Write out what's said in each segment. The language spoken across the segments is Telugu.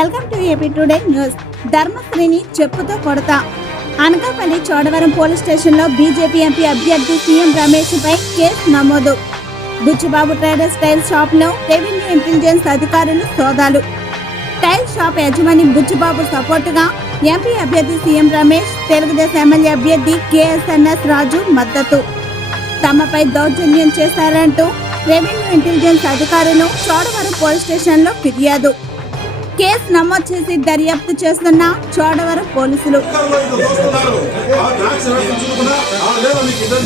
Welcome to AP today news. ధర్మశ్రీని చెప్పుతో కొడతా. అనకాపల్లి చోడవరం పోలీస్ స్టేషన్లో బీజేపీ ఎంపీ అభ్యర్థి సీఎం రమేష్ పై కేసు నమోదు. బుచ్చిబాబు ట్రేడర్స్ టైల్ షాప్లో రెవెన్యూ ఇంటెలిజెన్స్ అధికారులు సోదాలు. టైల్ షాప్ యజమాని బుచ్చిబాబు సపోర్టుగా ఎంపీ అభ్యర్థి సీఎం రమేష్ తెలుగుదేశం ఎమ్మెల్యే అభ్యర్థి కేఎస్ఎన్ఎస్ రాజు మద్దతు. తమపై దౌర్జన్యం చేశారంటూ రెవెన్యూ ఇంటెలిజెన్స్ అధికారులు చోడవరం పోలీస్ స్టేషన్లో ఫిర్యాదు. కేసు నమోదు చేసి దర్యాప్తు చేస్తున్న చోడవరం పోలీసులు.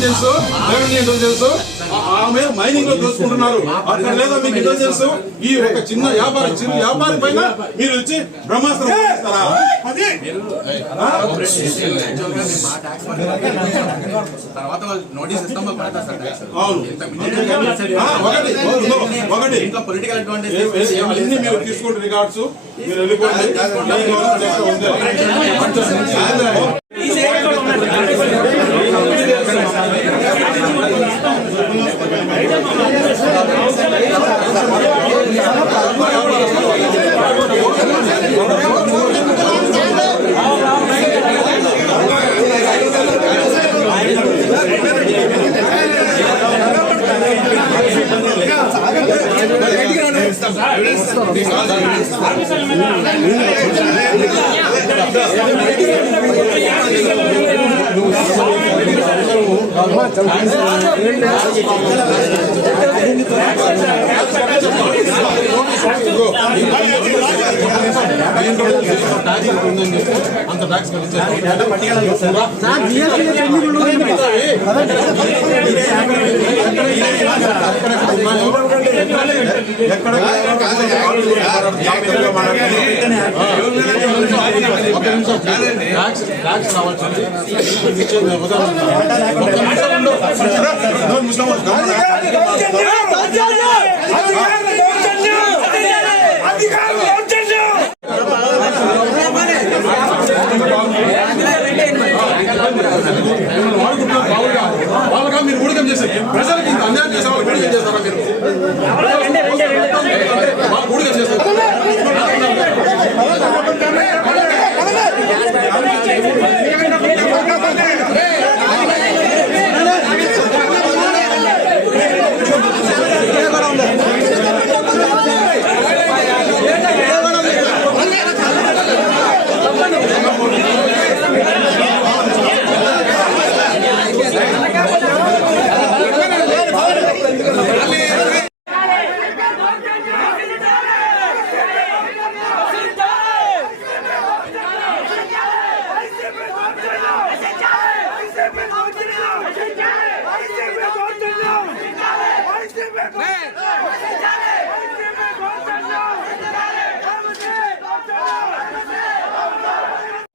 తెలుసు. ఆమె మైనింగ్లో చూసుకుంటున్నారు అక్కడ లేదా మీకు ఇంటెలిజెన్స్ ఈ ఒక చిన్న వ్యాపారి చిన్న వ్యాపారి పైన మీరు వచ్చి బ్రహ్మాస్త్రం? తర్వాత నోటీస్ ఇస్తాం ఒకటి ఒకటి, పొలిటికల్ అడ్వాంటేజ్ అన్ని మీరు తీసుకోండి రికార్డ్స్ మీరు వెళ్ళిపోండి ఏం అంత ట్యాక్స్ ఉంది. అంత ట్యాక్స్ ట్యాక్స్ ట్యాక్స్ రావాల్సింది ఇచ్చేది చేస్తారా మీరు వాళ్ళు ఊడికం చేస్తారు కాదు ఆ, తీసుకున్నాను. మీ దగ్గరే ఉంది. నువ్వు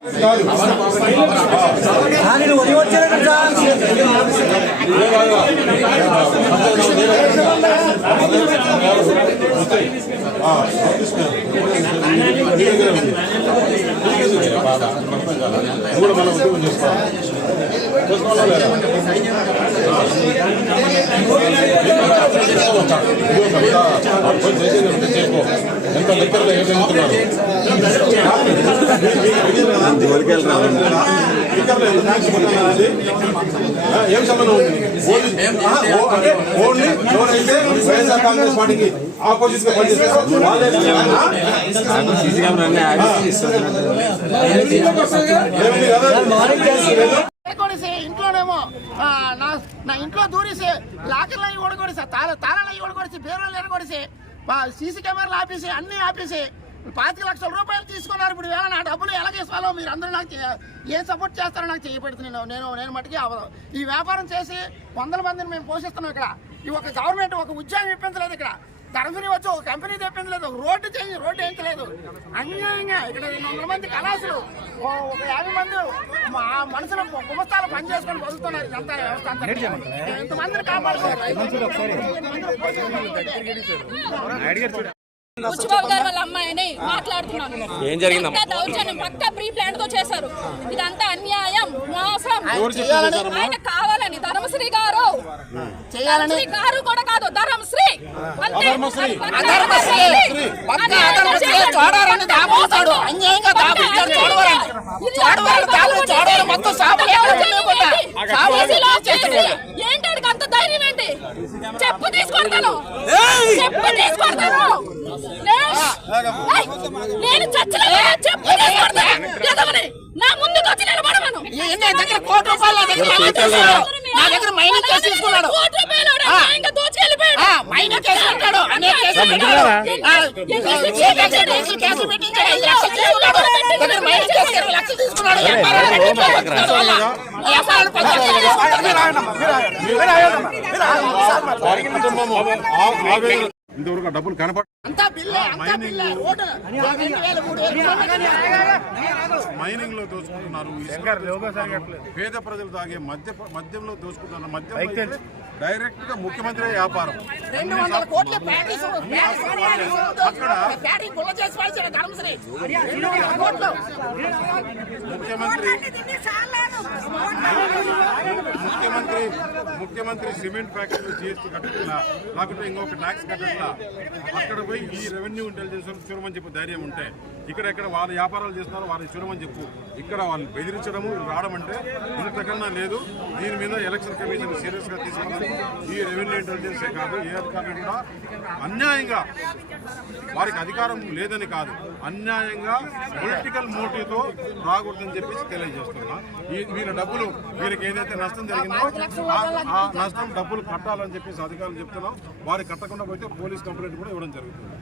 కూడా మన ఉద్యోగం చేసుకోవాలి చేసుకోవాలా చేసుకో ఏం సంబంధం ఉంది ఓన్లీ ఎవరైతే వైఎస్ఆర్ కాంగ్రెస్ పార్టీకి ఆపోజిట్గా పనిచేస్తారు ఇంట్లోనేమో నా నా ఇంట్లో దూరేసి లాకర్లు అవి కూడా కొడిసి తాళ తాళాలు అవి కూడా కొడిసి. ఎరగొడిసి సీసీ కెమెరాలు ఆపేసి అన్ని ఆపేసి పాతిక లక్షల రూపాయలు తీసుకున్నారు. ఇప్పుడు వేళ నా డబ్బులు ఎలాగేసుకోవాలో మీరు అందరూ నాకు ఏం సపోర్ట్ చేస్తారో నాకు చేయబడుతుంది నేను నేను నేను అవ్వదు ఈ వ్యాపారం చేసి వందల మందిని మేము పోషిస్తున్నాం ఇక్కడ. ఈ ఒక గవర్నమెంట్ ఒక ఉద్యోగం ఇప్పించలేదు ఇక్కడ. ధర్మని వచ్చి ఒక కంపెనీ తెప్పించలేదు ఒక రోడ్డు చేంజ్ రోడ్డు వేయించలేదు. అన్యాయంగా ఇక్కడ రెండు వందల మంది కళాసులు ఓ- ఒక యాభై మంది మా మనుషులు గుమస్తాలు పని చేసుకొని బతుకుతున్నారు ఇదంతా వ్యవస్థ అంతా. ఇంతమందిని కాపాడుతున్నారు బుచ్చిబాబు గారు వాళ్ళ అమ్మాయిని మాట్లాడుతున్నాను. ఏం జరిగింది దౌర్జన్యం పక్క ప్రీ ప్లాన్తో చేశారు. ఇదంతా అన్యాయం మోసం. ఆయన కావాలని ధర్మశ్రీ గారు. చేయాలని ధర్మశ్రీ గారు కూడా. అధర్మశ్రీ. అధర్మశ్రీ. పక్క అధర్మశ్రీ చోడవరాన్ని దాపేస్తాడు. అన్యాయంగా దాపించాడు చోడవరాన్ని. చోడవరాన్ని దాపి చోడవరం మొత్తం సాపులు ఏంటి అంత ధైర్యం ఏంటి? చెప్పు తీసుకొడతాను. చెప్పు తీసుకొడతాను. నేను- చెప్పు తీసుకొడతాను. ఎదవని నా ముందుకు వచ్చి నిలబడమను. దగ్గర కోటి రూపాయలు దగ్గర? నా దగ్గర మైనింగ్ కేసు తీసుకున్నాడు మైనింగ్ కేసు పెట్టాడు అనేక కేసులు పెట్టాడు ఆ, ఏ కేసు కేసులు కేసులు పెట్టించాడు ఐదు లక్షలు తీసుకున్నాడు దగ్గర మైనింగ్ కేసు ఇరవై లక్షలు తీసుకున్నాడు వ్యాపారాలు ఇంతవరకు ఆ డబ్బులు కనపడ మైనింగ్లో దోచుకుంటున్నారు పేద ప్రజలు తాగే మద్య మద్యంలో దోచుకుంటున్నారు. మద్యం డైరెక్ట్గా ముఖ్యమంత్రి వ్యాపారం. రెండు వందల కోట్ల ప్యాకేజ్ ప్యాకేజ్ గుల్ల చేసి పడిచాడు ధర్మశ్రీ రెండు వందల కోట్లు ముఖ్యమంత్రి ముఖ్యమంత్రి ముఖ్యమంత్రి సిమెంట్ ఫ్యాక్టరీ జిఎస్టీ కట్టట్లా లేకుంటే ఇంకొక ట్యాక్స్ కట్టట్లా అక్కడ పోయి ఈ రెవెన్యూ ఇంటెలిజెన్స్ చూడమని చెప్పి ధైర్యం ఉంటే ఇక్కడ ఇక్కడ వాళ్ళ వ్యాపారాలు చేస్తున్నారు వాళ్ళని చూడమని చెప్పు. ఇక్కడ వాళ్ళని బెదిరించడము రావడం అంటే ఇంతకన్నా లేదు. దీని మీద ఎలక్షన్ కమిషన్ సీరియస్గా తీసుకుని ఈ రెవెన్యూ ఇంటెలిజెన్సే కాదు ఏ అధికారులు కూడా అన్యాయంగా వారికి అధికారం లేదని కాదు. అన్యాయంగా పొలిటికల్ మోటివ్తో రాకూడదని చెప్పేసి తెలియజేస్తున్నా. ఈ వీళ్ళ డబ్బులు వీరికి ఏదైతే నష్టం జరిగిందో ఆ- ఆ నష్టం డబ్బులు కట్టాలని చెప్పేసి అధికారులు చెప్తున్నాం. వారికి కట్టకుండా పోతే పోలీస్ కంప్లైంట్ కూడా ఇవ్వడం జరుగుతుంది.